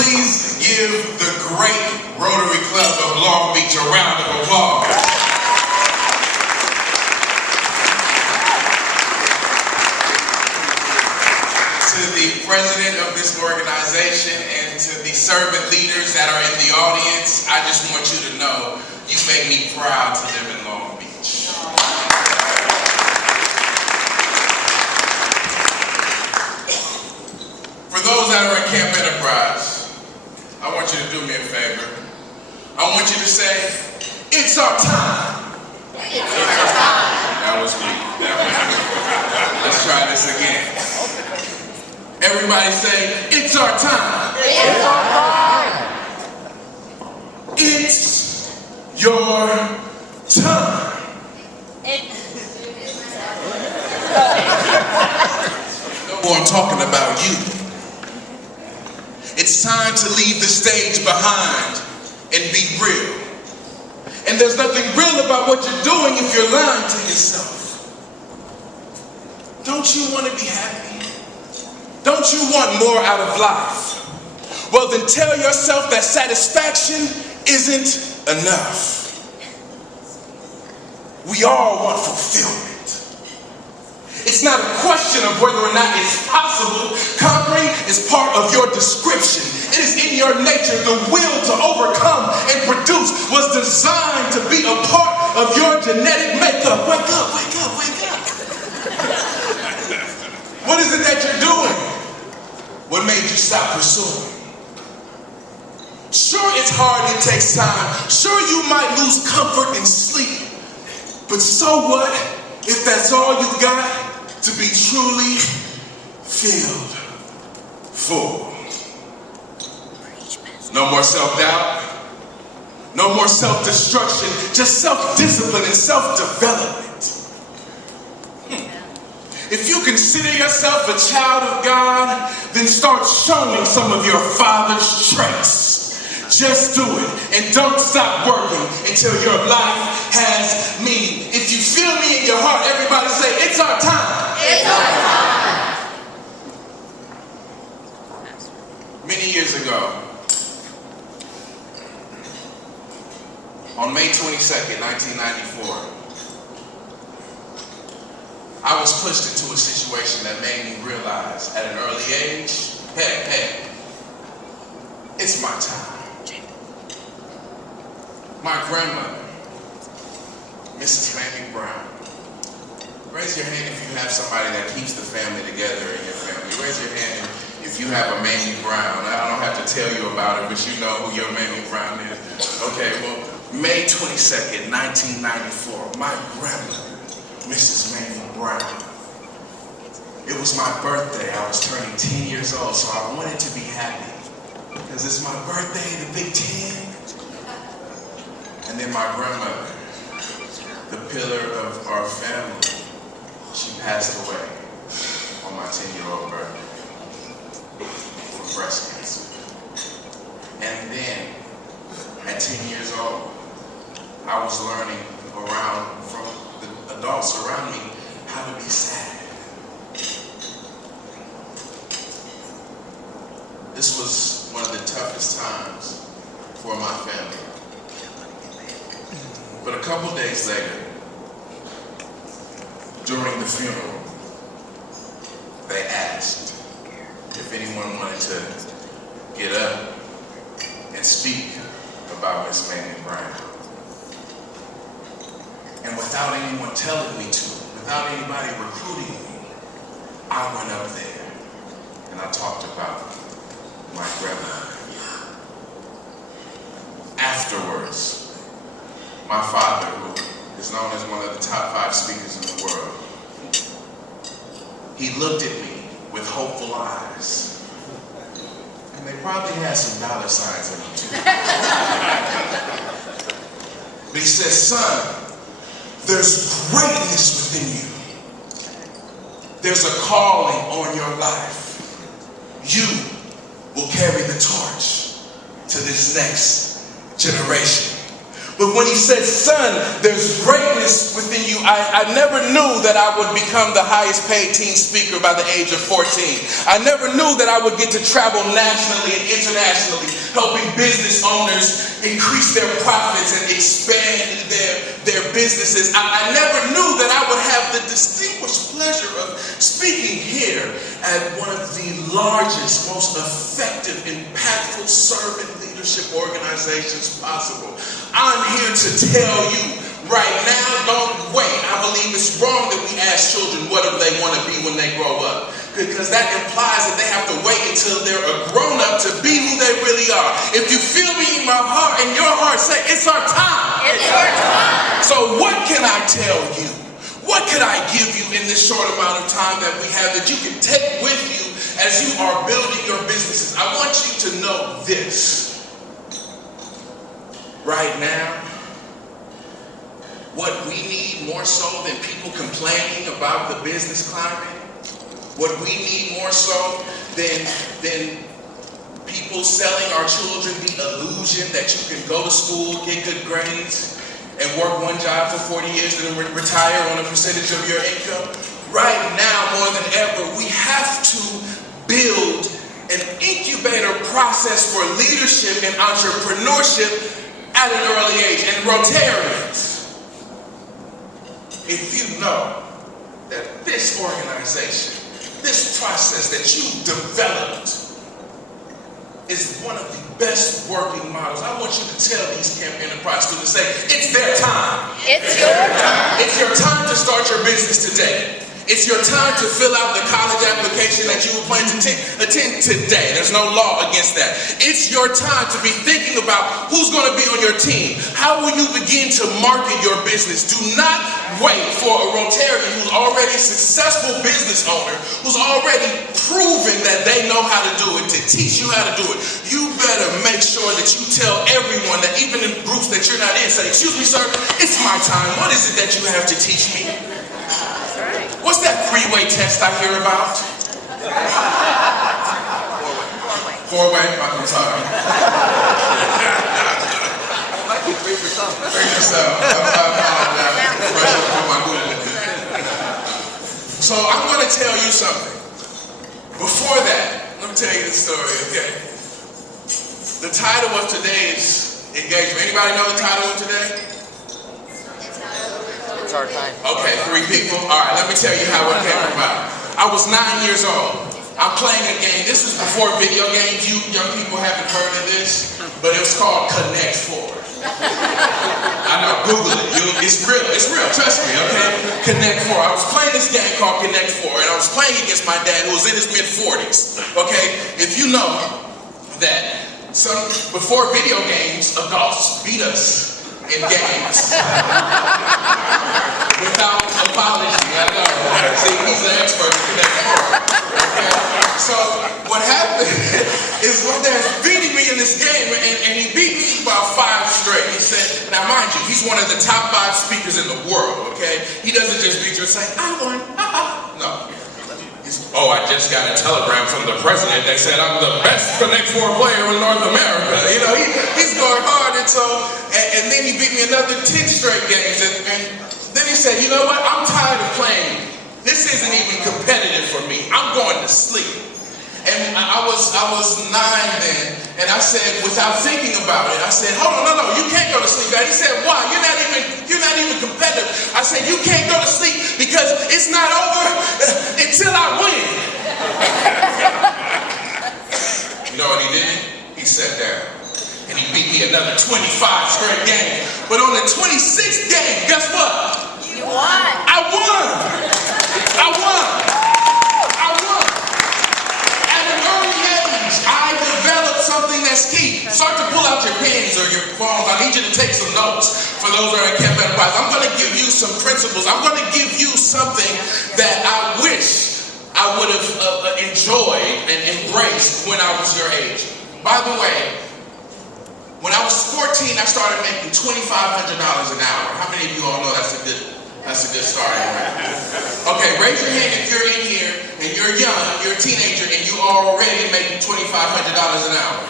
Please give the great Rotary Club of Long Beach a round of applause. To the president of this organization and to the servant leaders that are in the audience, I just want you to know, you make me proud to live in Long Beach. For those that are in Camp Enterprise, I want you to do me a favor. I want you to say, it's our time. It's our time. That was me. Let's try this again. Everybody say, it's our time. It's our time. It's your time. No, I'm talking about you. It's time to leave the stage behind and be real. And there's nothing real about what you're doing if you're lying to yourself. Don't you want to be happy? Don't you want more out of life? Well, then tell yourself that satisfaction isn't enough. We all want fulfillment. It's not a question of whether or not it's possible. Conquering is part of your description. It is in your nature. The will to overcome and produce was designed to be a part of your genetic makeup. Wake up, wake up, wake up. What is it that you're doing? What made you stop pursuing? Sure, it's hard, it takes time. Sure, you might lose comfort and sleep. But so what if that's all you've got to be truly filled full? No more self-doubt. No more self-destruction. Just self-discipline and self-development. If you consider yourself a child of God, then start showing some of your father's traits. Just do it and don't stop working until your life has meaning. If you feel me in your heart, everybody say, it's our time. It's our time. Many years ago, on May 22nd, 1994, I was pushed into a situation that made me realize at an early age, hey, it's my time. My grandmother, Mrs. Mamie Brown. Raise your hand if you have somebody that keeps the family together in your family. Raise your hand if you have a Mamie Brown. I don't have to tell you about it, but you know who your Mamie Brown is. Okay, well, May 22nd, 1994, my grandmother, Mrs. Mamie Brown. It was my birthday. I was turning 10 years old, so I wanted to be happy. Because it's my birthday, the big 10. And then my grandmother, the pillar of our family, she passed away on my 10-year-old birthday from breast cancer. And then, at 10 years old, I was learning from the adults around me how to be sad. This was one of the toughest times for my family. But a couple days later, during the funeral, they asked if anyone wanted to get up and speak about Miss Mamie Brown. And without anyone telling me to, without anybody recruiting me, I went up there and I talked about my grandmother. Afterwards, my father, who is known as one of the top 5 speakers in the world, he looked at me with hopeful eyes. And they probably had some dollar signs in them too. But he said, son, there's greatness within you. There's a calling on your life. You will carry the torch to this next generation. But when he said, son, there's greatness within you, I never knew that I would become the highest paid teen speaker by the age of 14. I never knew that I would get to travel nationally and internationally, helping business owners increase their profits and expand their businesses. I never knew that I would have the distinguished pleasure of speaking here at one of the largest, most effective, impactful servant leadership organizations possible. I'm here to tell you right now, don't wait. I believe it's wrong that we ask children what do they want to be when they grow up. Because that implies that they have to wait until they're a grown-up to be who they really are. If you feel me in my heart, in your heart, say, it's our time. It's our time. So what can I tell you? What could I give you in this short amount of time that we have that you can take with you as you are building your businesses? I want you to know this. Right now, what we need more so than people complaining about the business climate, what we need more so than people selling our children the illusion that you can go to school, get good grades, and work one job for 40 years and then retire on a percentage of your income. Right now, more than ever, we have to build an incubator process for leadership and entrepreneurship at an early age. And Rotarians, if you know that this organization, this process that you've developed is one of the best working models, I want you to tell these Camp Enterprise students, say, it's their time. It's your time. It's your time to start your business today. It's your time to fill out the college application that you were planning to attend today. There's no law against that. It's your time to be thinking about who's going to be on your team. How will you begin to market your business? Do not wait for a Rotarian who's already a successful business owner, who's already proven that they know how to do it, to teach you how to do it. You better make sure that you tell everyone, that even in groups that you're not in, say, excuse me, sir, it's my time. What is it that you have to teach me? What's that freeway test I hear about? Four-way? I'm sorry. Might be 3 for some. 3 for some. So I'm going to tell you something. Before that, let me tell you this story, okay? The title of today's engagement. Anybody know the title of today? It's our time. Okay, 3 people. All right, let me tell you how it came about. I was 9 years old. I'm playing a game. This was before video games. You young people haven't heard of this, but it was called Connect 4. I know, Google it. It's real. It's real. Trust me, okay? Connect 4. I was playing this game called Connect 4, and I was playing against my dad, who was in his mid-40s. Okay? If you know that before video games, adults beat us in games without apology. I know. See, he's an expert in Connect 4. Okay? So what happened is my dad's beating me in this game, and he beat me about 5 straight. He said, now mind you, he's one of the top 5 speakers in the world, okay? He doesn't just beat you and say, I won, no. Oh, I just got a telegram from the president that said I'm the best Connect 4 player in North America. You know, he's going hard, and then he beat me another 10 straight games, and then he said, you know what, I'm tired of playing. This isn't even competitive for me. I'm going to sleep. And I was 9 then, and I said, without thinking about it, I said, hold on, no, you can't go to sleep, Dad. He said, why? You're not even competitive. I said, you can't go to sleep because it's not over until I win. You know what he did? He sat down, and he beat me another 25 straight games. But on the 26th game, guess what? You won. I won. I developed something that's key. Start to pull out your pens or your phones. I need you to take some notes for those that are at Camp Enterprise. I'm going to give you some principles. I'm going to give you something that I wish I would have enjoyed and embraced when I was your age. By the way, when I was 14, I started making $2,500 an hour. How many of you all know that's a good starting rate? Okay, raise your hand if you're in here and you're young, you're a teenager, and you are already making $2,500 an hour.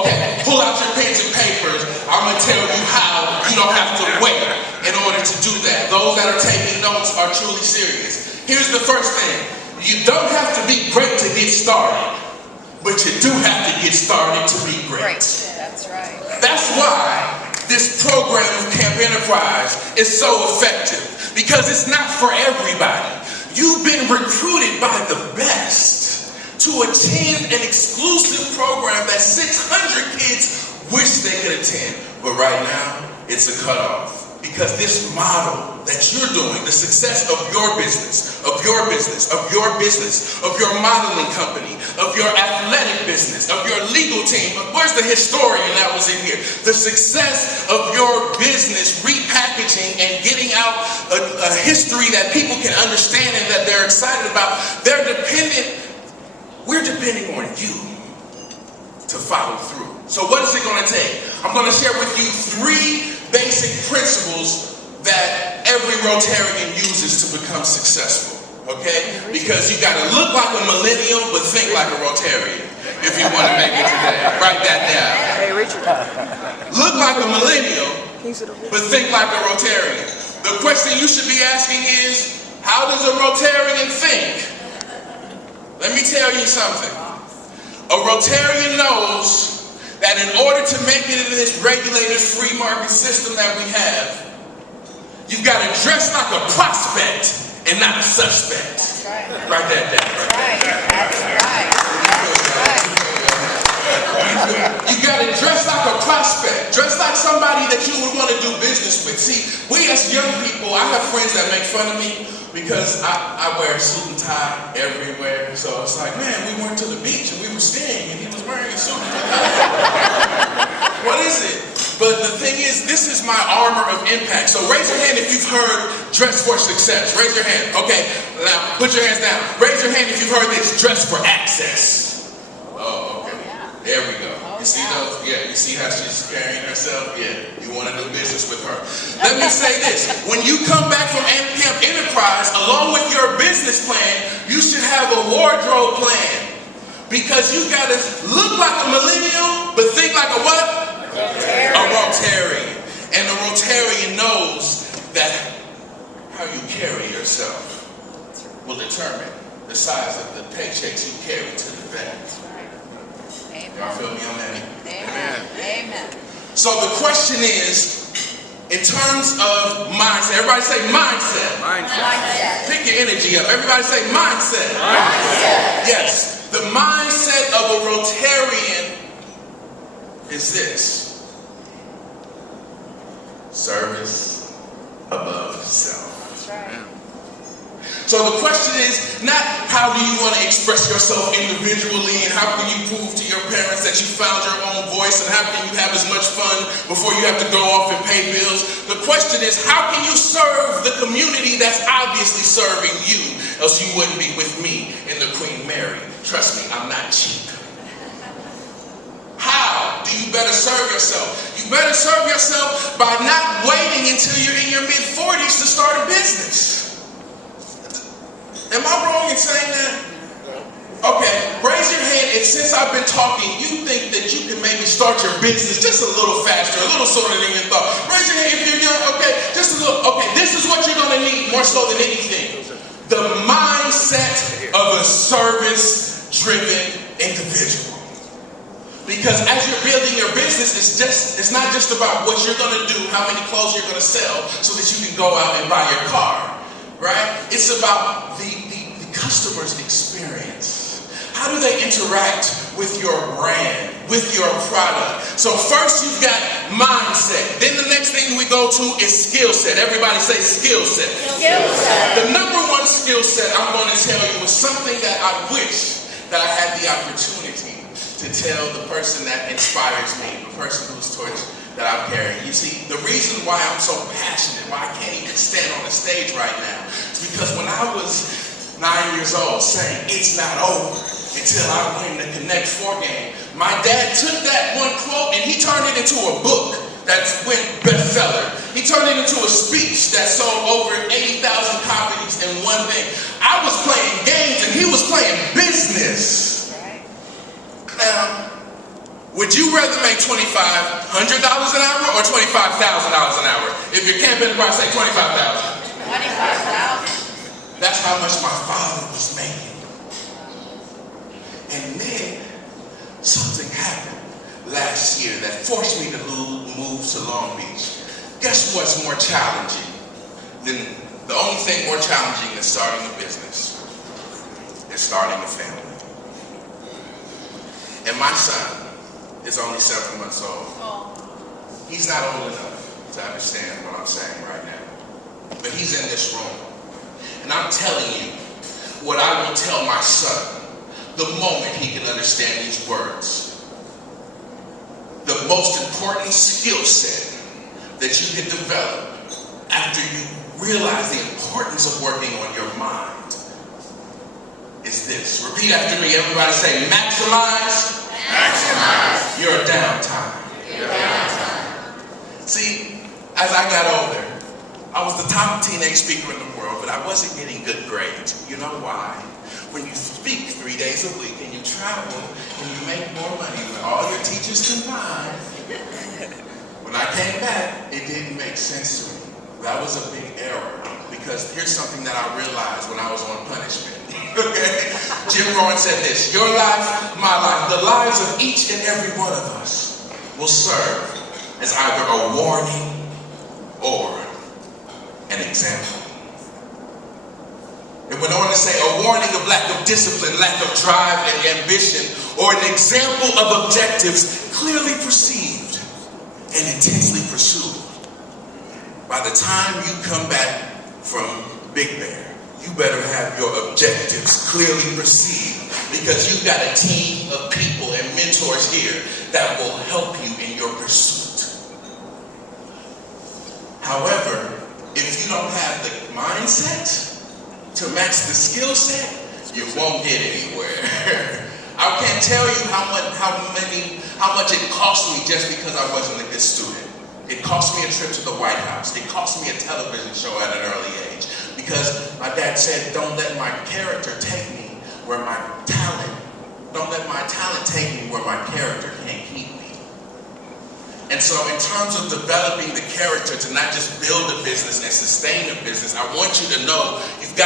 Okay, pull out your pens and papers. I'm going to tell you how you don't have to wait in order to do that. Those that are taking notes are truly serious. Here's the first thing. You don't have to be great to get started, but you do have to get started to be great. That's right. That's why this program of Camp Enterprise is so effective, because it's not for everybody. You've been recruited by the best to attend an exclusive program that 600 kids wish they could attend. But right now, it's a cutoff. Because this model that you're doing, the success of your business, of your business, of your business, of your modeling company, of your athletic business, of your legal team, where's the historian that was in here? The success of your business repackaging and getting out a history that people can understand and that they're excited about, we're depending on you to follow through. So what is it going to take? I'm going to share with you 3 basic principles that every Rotarian uses to become successful, okay? Because you got to look like a millennial, but think like a Rotarian if you want to make it today. Write that down. Hey, Richard. Look like a millennial, but think like a Rotarian. The question you should be asking is, how does a Rotarian think? Let me tell you something. A Rotarian knows that in order to make it in this regulated free market system that we have, you've got to dress like a prospect and not a suspect. That's right. Write that down. That's right. That's right. That's right. You got to dress like a prospect. Dress like somebody that you would want to do business with. See, we as young people, I have friends that make fun of me because I wear a suit and tie everywhere. So it's like, man, we went to the beach and we were skiing and he was wearing a suit and tie. What is it? But the thing is, this is my armor of impact. So raise your hand if you've heard dress for success. Raise your hand. Okay, now put your hands down. Raise your hand if you've heard this, dress for access. Oh, okay. There we go. You see those? Yeah, you see how she's carrying herself? Yeah, you want to do business with her. Let me say this. When you come back from Camp Enterprise, along with your business plan, you should have a wardrobe plan. Because you got to look like a millennial, but think like a what? Rotarian. A Rotarian. And a Rotarian knows that how you carry yourself will determine the size of the paychecks you carry to the bank. Y'all feel me on that? Amen. Amen. So the question is, in terms of mindset, everybody say mindset. Mindset. Pick your energy up. Everybody say mindset. Mindset. Yes. The mindset of a Rotarian is this: service above self. That's right. So the question is not how do you want to express yourself individually and how can you prove to your parents that you found your own voice and how can you have as much fun before you have to go off and pay bills. The question is, how can you serve the community that's obviously serving you, else you wouldn't be with me in the Queen Mary. Trust me, I'm not cheap. How do you better serve yourself? You better serve yourself by not waiting until you're in your mid-40s to start a business. Am I wrong in saying that? Okay, raise your hand if since I've been talking, you think that you can maybe start your business just a little faster, a little sooner than you thought. Raise your hand if you're young, okay, just a little, okay, this is what you're gonna need more so than anything. The mindset of a service-driven individual. Because as you're building your business, it's not just about what you're gonna do, how many clothes you're gonna sell so that you can go out and buy your car. Right? It's about the customer's experience. How do they interact with your brand, with your product? So first you've got mindset. Then the next thing we go to is skill set. Everybody say skill set. Skill set. The number one skill set I'm going to tell you is something that I wish that I had the opportunity to tell the person that inspires me, the person whose torch that I'm carrying. You see, the reason why I'm so passionate, why I can't even stand on the stage right now, is because when I was 9 years old saying, it's not over until I win the Connect 4 game, my dad took that one quote and he turned it into a book that went bestseller. He turned it into a speech that sold over 80,000 copies in one thing. I was playing games and he was playing business. Right. Now, Would you rather make $2,500 an hour or $25,000 an hour? If your campaign price say $25,000. 25,000. That's how much my father was making. And then something happened last year that forced me to move to Long Beach. Guess what's more challenging than the only thing more challenging than starting a business is starting a family. And my son is only 7 months old. He's not old enough to understand what I'm saying right now. But he's in this room. And I'm telling you what I will tell my son the moment he can understand these words. The most important skill set that you can develop after you realize the importance of working on your mind is this. Repeat after me. Everybody say, maximize. Maximize your downtime. See, as I got older, I was the top teenage speaker in the world, but I wasn't getting good grades. You know why? When you speak 3 days a week and you travel and you make more money than all your teachers combined, when I came back, it didn't make sense to me. That was a big error, because here's something that I realized when I was on punishment. Okay? Jim Rohn said this: your life, my life, the lives of each and every one of us will serve as either a warning or an example. It went on to say a warning of lack of discipline, lack of drive and ambition, or an example of objectives clearly perceived and intensely pursued. By the time you come back from Big Bear, you better have your objectives clearly perceived, because you've got a team of people and mentors here that will help you in your pursuit. However, if you don't have the mindset to match the skill set, you won't get anywhere. I can't tell you how much it cost me just because I wasn't a good student. It cost me a trip to the White House. It cost me a television show at an early age, because my dad said, don't let my character take me where my talent, don't let my talent take me where my character can't keep me. And so in terms of developing the character to not just build a business and sustain a business, I want you to know you've got